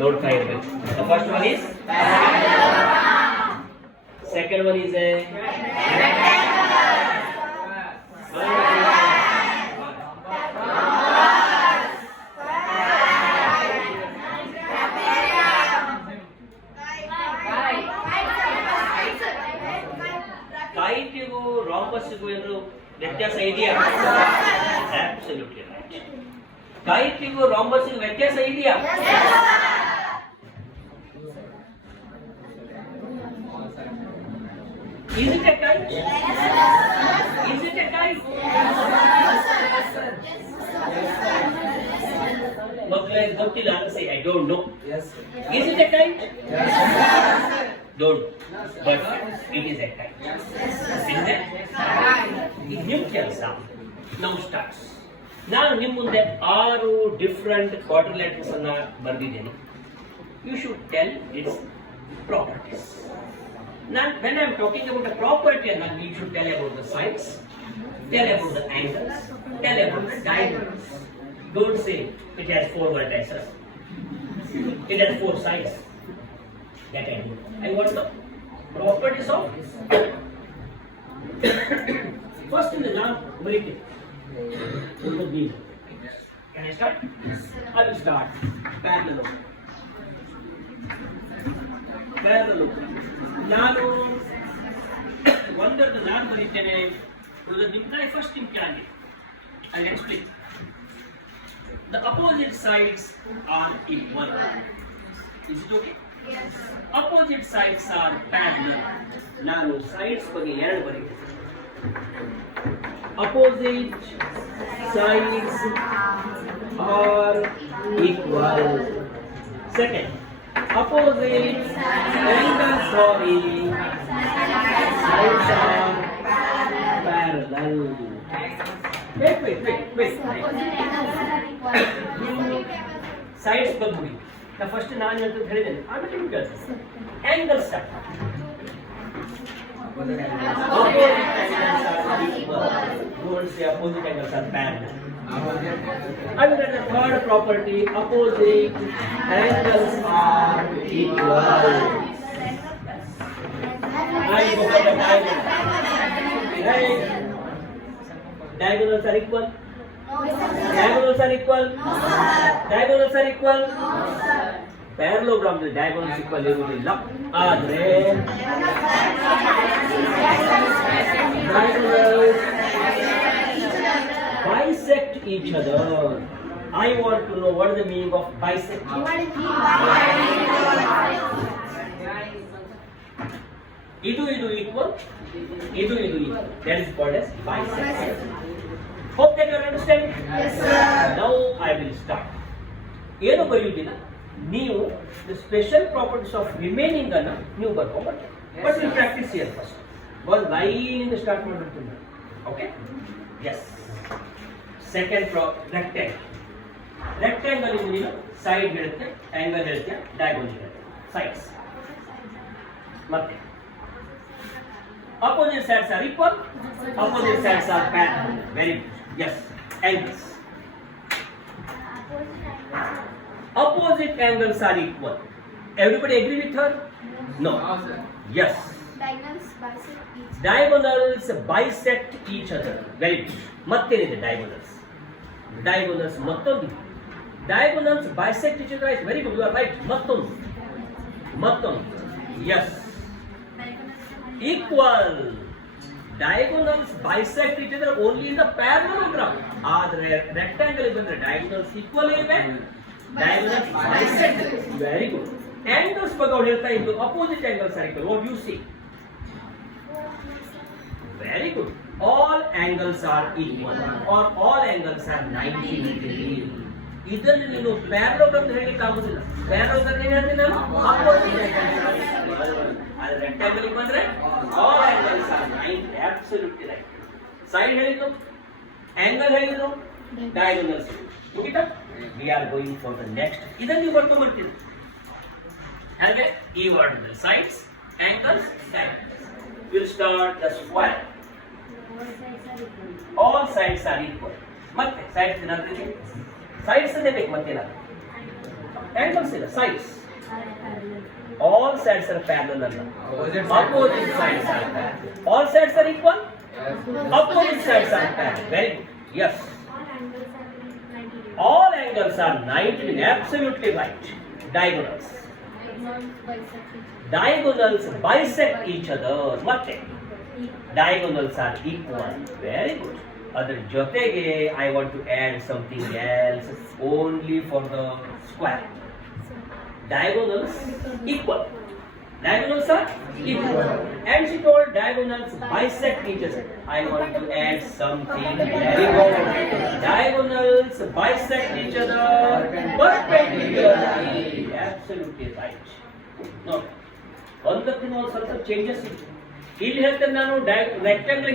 ನೋಡ್ತಾ ಇರ್ಬೇಕು. The first one is second one is a ಕೈಟಿಗೂ ರಾಂಬಸ್ಗೂ ಏನು ವ್ಯತ್ಯಾಸ ಇದೆಯಾ? Absolutely right. ಕೈಟಿಗೂ ರಾಂಬಸ್ಗೂ ವ್ಯತ್ಯಾಸ ಇದೆಯಾ? Is it a kite? Is it a kite? ಮಕ್ಕಳೇ ಗೊತ್ತಿಲ್ಲ say I don't know. Yes. Is it a kite? Don't. But it is a kite. Is it? ಇದು ನಿಮ್ಮ ಕೆಲಸ. Now starts. ನಾನು ನಿಮ್ಮ ಮುಂದೆ 6 ಡಿಫರೆಂಟ್ ಕ್ವಾರ್ಟರ್ ಲೆಟರ್ಸ್ ಅನ್ನ ಬರೆದಿದ್ದೇನೆ. You should tell its properties. Now, when I am talking about the property, you should tell about the sides, tell about the angles, tell about the diagonals. Don't say it has 4 vertices, it has 4 sides. That I do. I want the properties of. First in the last, break it. Can I start? I will start. Parallelogram. Parallelogram. ನಾನು ಒಂದರದ್ದು ನಾನು ಬರೀತೇನೆ, ಉಳಿದದ್ದು first ನಿಮ್ಗೆ ಕೆಳಗೆ. I'll explain. The opposite sides are equal. Is it okay? Yes. Opposite sides are parallel. ನಾನು sides ಬಗ್ಗೆ 2 ಬರೀತೇನೆ. Opposite sides are equal. Second, opposite angles sides are parallel. Wait. Sides ಬಂದ್ಬಿಡಿ. ನಾ first ನಾನು ಅಂತ ಹೇಳಿದ್ದೇನೆ, ಆಮೇಲೆ ನಿಮ್ಗೆ ಹೇಳ್ತೀನಿ. Angles start. Opposite angles are equal. Don't say opposite angles are parallel. And then the third property, opposite angles are equal. I go for the diagonal. Right? Diagonals are equal. Diagonals are equal. Diagonals are equal. Parallelogram the diagonals equal ಇರುವುದಿಲ್ಲ. ಆದರೆ diagonals bisect each other. I want to know what is the meaning of bisect. ಇದು equal. ಇದು equal. That is called as bisect. Hope that you are understanding. Yes, sir. Now I will start. ಏನು ಬರೆಯುವುದಿಲ್ಲ, ನೀವು the special properties of remaining ಅನ್ನು ನೀವು ಬರ್ಕೊಂಡ್ಬರ್ತೀರಿ. But we practice here first. ಒಂದು line ಇಂದ start ಮಾಡ್ಬಿಡ್ತೀನಿ. Okay? Yes. Second rectangle. Rectangle ಇಂದ ನೀನು ಸೈಡ್ ಹೇಳುತ್ತೆ, ಆಂಗಲ್ ಹೇಳುತ್ತೆ, ಡಯಾಗೋನಲ್ ಹೇಳುತ್ತೆ. ಸೈಡ್ಸ್. ಮತ್ತೆ opposite sides are equal. Opposite sides are parallel. Very good. Yes. Angles. Opposite angles are equal. Everybody agree with her? No. Yes. Diagonals bisect each other. Diagonals bisect each other. Very good. ಮತ್ತೇನಿದೆ diagonals? Diagonals ಮತ್ತೊಂದು. Diagonals bisect each other. Very good. You are right. ಮತ್ತೊಂದು. Yes. Equal. Diagonals bisect each other only in the parallelogram. ಆದರೆ rectangle ಬಂದ್ರೆ diagonals equal ಇವೆ. Diagonals bisect. Very good. Angles ಬಗ್ಗೆ ಅವ್ರು ಹೇಳ್ತಾ ಇದ್ದು opposite angles are equal. What do you see? Very good. All angles are equal or all angles are 90 degrees. ಇದನ್ನು ನೀನು parallelogram ಹೇಳಲಿಕ್ಕೆ ಆಗುದಿಲ್ಲ. ಪ್ಯಾರಲೋಗ್ರಾಮ್ ಏನು ಹೇಳ್ತೀನಿ ನಾನು? opposite angles. ಆದರೆ rectangle ಬಂದ್ರೆ all angles are 90. Absolutely right. Side ಹೇಳಿದ್ರು, angle ಹೇಳಿದ್ರು, diagonals. ಮುಗಿತಾ? We are going for the next. ಇದನ್ನು ನೀವು ಬರ್ಕೊಂಡ್ಬರ್ತೀರಿ. ಹಾಗೆ ಈ word sides, angles, diagonals. We'll start the square. All sides are equal. ಮತ್ತೆ sides ಏನಾಗ್ತದೆ? Sides ಅದೇ ಬೇಕು ಮತ್ತೆ angles ಇಲ್ಲ, sides. All sides are parallel. Opposite sides are parallel. All sides are equal? Opposite sides are parallel. Very good. Yes. All angles are 90 degrees. Absolutely right. Diagonals. Diagonals bisect each other. ಮತ್ತೆ diagonals are equal. Very good. ಅದರ ಜೊತೆಗೆ I want to add something else only for the square. Diagonals equal. Diagonals are equal. And she told diagonals bisect each other. I want to add something very good. Diagonals bisect each other perpendicularly. Absolutely right. No. ಒಂದಕ್ಕಿಂತ ಒಂದು ಸ್ವಲ್ಪ changes ಇತ್ತು. ಇಲ್ಲಿ ಹೇಳ್ತೇನೆ ನಾನು rectangle